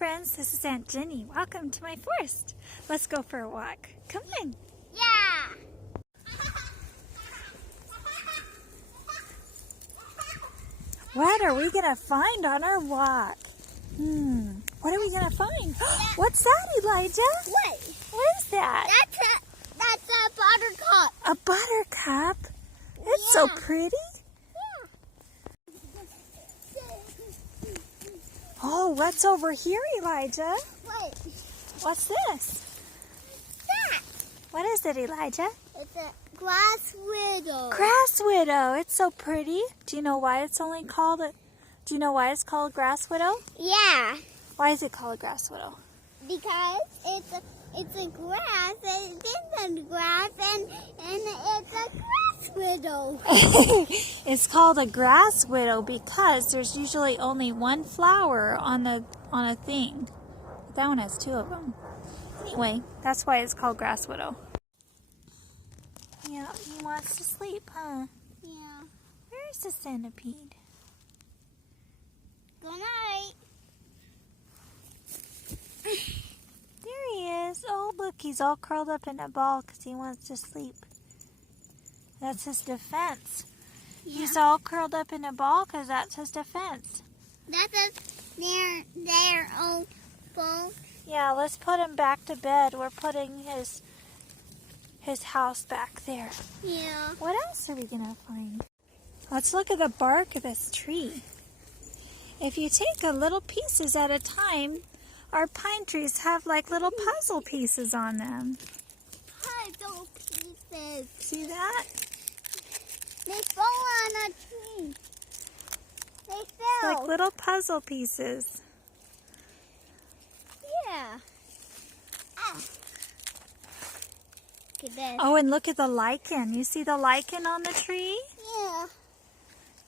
friends, this is Aunt Jenny. Welcome to my forest. Let's go for a walk. Come on. Yeah! What are we going to find on our walk? What are we going to find? What's that, Elijah? What? What is that? That's a buttercup. A buttercup? It's so pretty. Oh, what's over here, Elijah? What? What's this? That? What is it, Elijah? It's a grass widow. Grass widow. It's so pretty. Do you know why it's called grass widow? Yeah, Why is it called grass widow? because it's a grass and it's a grass and it's a grass widow. It's called a grass widow because there's usually only one flower on a thing. But that one has two of them. Anyway, that's why it's called grass widow. Yeah, he wants to sleep, huh? Yeah. Where's the centipede? Good night. There he is. Oh, look, he's all curled up in a ball because he wants to sleep. That's his defense. He's all curled up in a ball because that's his defense. That's their own phone. Yeah, let's put him back to bed. We're putting his house back there. Yeah. What else are we going to find? Let's look at the bark of this tree. If you take a little pieces at a time, our pine trees have like little puzzle pieces on them. Puzzle pieces. See that? They fall on a tree. They fell. Like little puzzle pieces. Yeah. Ah. Look at this. Oh, and look at the lichen. You see the lichen on the tree? Yeah.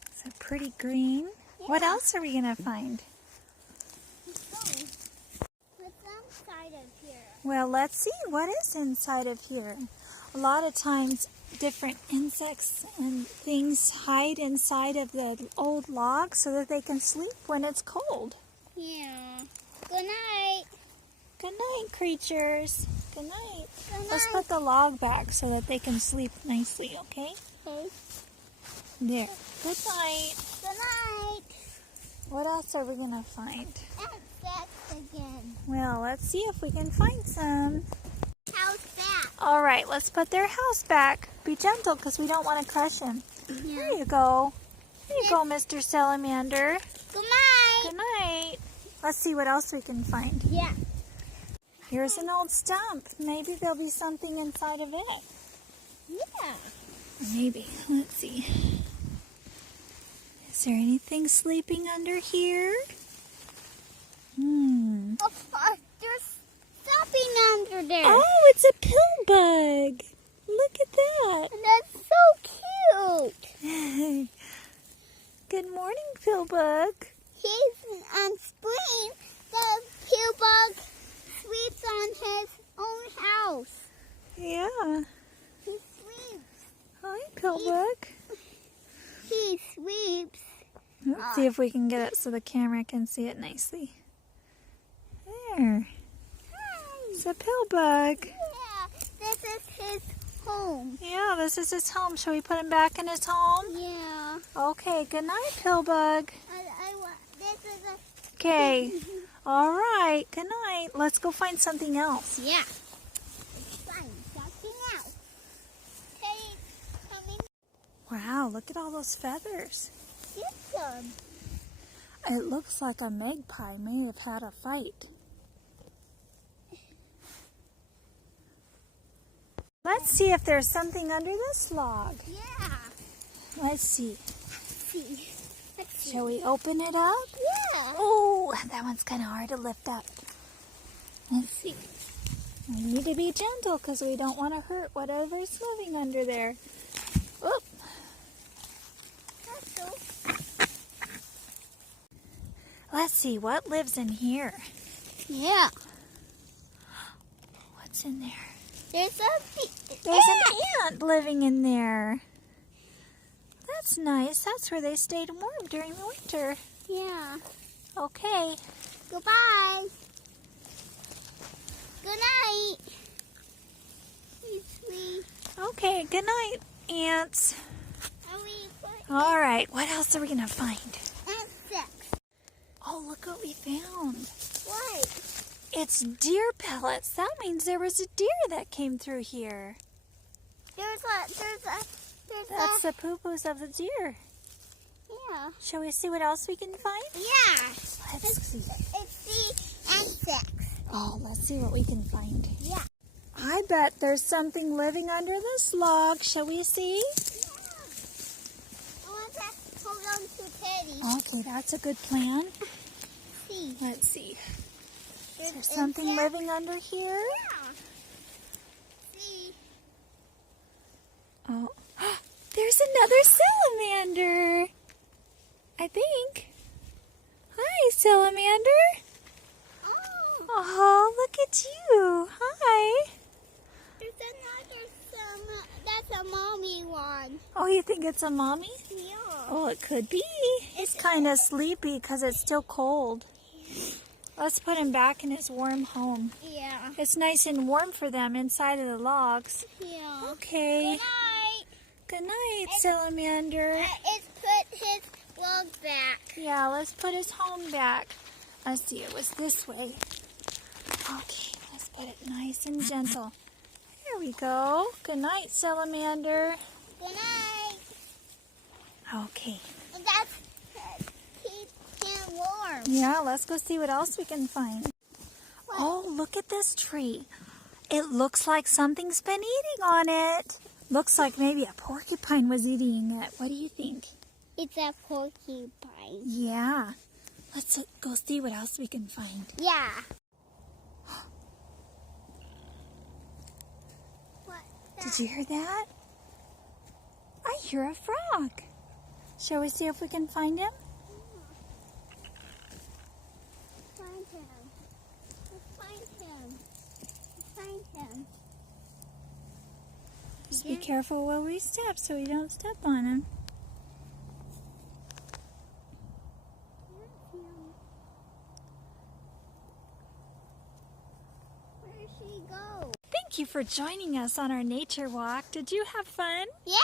It's a pretty green. What Yeah. else are we going to find? What's inside of here? Well, let's see what is inside of here. A lot of times different insects and things hide inside of the old logs so that they can sleep when it's cold. Yeah. Good night. Good night, creatures. Good night. Good Let's night. put the log back so that they can sleep nicely, okay? Okay. There. Good night. Good night. What else are we going to find? Insects again. Well, let's see if we can find some. How's that? All right, let's put their house back. Be gentle because we don't want to crush him. There you go. There you go, Mr. Salamander. Good night. Good night. Let's see what else we can find. Yeah. Here's an old stump. Maybe there'll be something inside of it. Yeah. Maybe. Let's see. Is there anything sleeping under here? There's something under there. Oh, it's a pill bug. Look at that. That's so cute. Good morning, pill bug. He's on spring. The pill bug sleeps on his own house. Yeah. He sleeps. Hi, pill bug. He sleeps. Let's see if we can get it so the camera can see it nicely. There. Hi. It's a pill bug. Yeah. This is his home. Yeah, this is his home. Shall we put him back in his home? Yeah. Okay, good night, pill bug. I want. This is a. Okay. All right, good night. Let's go find something else. Yeah. Fine. Something else. Okay. Coming. Wow, look at all those feathers. Get some. It looks like a magpie may have had a fight. Let's see if there's something under this log. Yeah. Let's see. See. Let's see. Shall we open it up? Yeah. Oh, that one's kind of hard to lift up. Let's see. We need to be gentle because we don't want to hurt whatever's moving under there. Oop. That's so. Let's see what lives in here. Yeah. What's in there? There's There's an ant living in there. That's nice. That's where they stayed warm during the winter. Yeah. Okay. Goodbye. Good night. Sweet. Okay, good night, ants. And we put All right, what else are we going to find? insects. Oh, look what we found. What? It's deer pellets. That means there was a deer that came through here. There's That's the poo-poos of the deer. yeah. Shall we see what else we can find? Yeah. Let's see. It's the insects. Oh, let's see what we can find. Yeah. I bet there's something living under this log. Shall we see? I want to hold on to Teddy. Okay, that's a good plan. See. Let's see. Is there There's something insects. living under here? Yeah. See. Oh, there's another salamander. I think. Hi, salamander. Oh. Oh, look at you. Hi. There's another that's a mommy one. Oh, you think it's a mommy? Yeah. Oh, it could be. He's kind of sleepy because it's still cold. Let's put him back in his warm home. Yeah. It's nice and warm for them inside of the logs. Yeah. Okay. Good night. Good night, salamander. It's put his log back. Yeah, let's put his home back. Let's see, it was this way. Okay, let's put it nice and gentle. There we go. Good night, salamander. Good night. Okay. And that's keep him warm. Yeah, let's go see what else we can find. Oh, look at this tree. It looks like something's been eating on it. Looks like maybe a porcupine was eating it. What do you think? It's a porcupine. Yeah. Let's go see what else we can find. Yeah. Did you hear that? I hear a frog. Shall we see if we can find him? Find him. Let's find him. Let's find him. Just be careful where we step so we don't step on him. There's him. Where did she go? Thank you for joining us on our nature walk. Did you have fun? Yeah.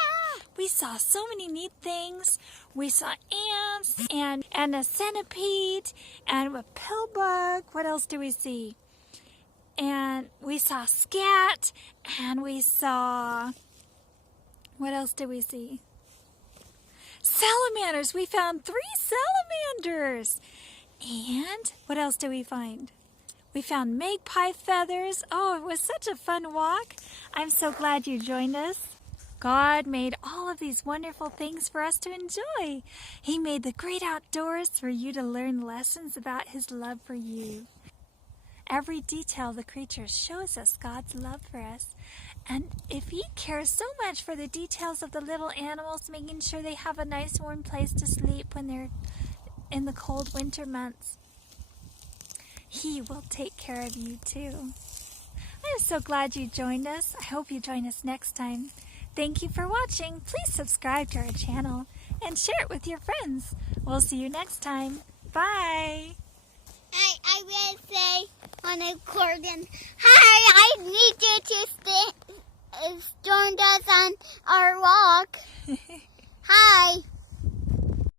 We saw so many neat things. We saw ants and a centipede and a pill bug. What else do we see? And we saw scat and we saw... What else did we see? Salamanders. We found 3 salamanders. And what else did we find? We found magpie feathers. Oh, it was such a fun walk. I'm so glad you joined us. God made all of these wonderful things for us to enjoy. He made the great outdoors for you to learn lessons about His love for you. Every detail of the creatures shows us God's love for us. And if He cares so much for the details of the little animals, making sure they have a nice warm place to sleep when they're in the cold winter months, He will take care of you too. I'm so glad you joined us. I hope you join us next time. Thank you for watching. Please subscribe to our channel and share it with your friends. We'll see you next time. Bye. I will say on a accordion, hi, I need you to join us on our walk. Hi.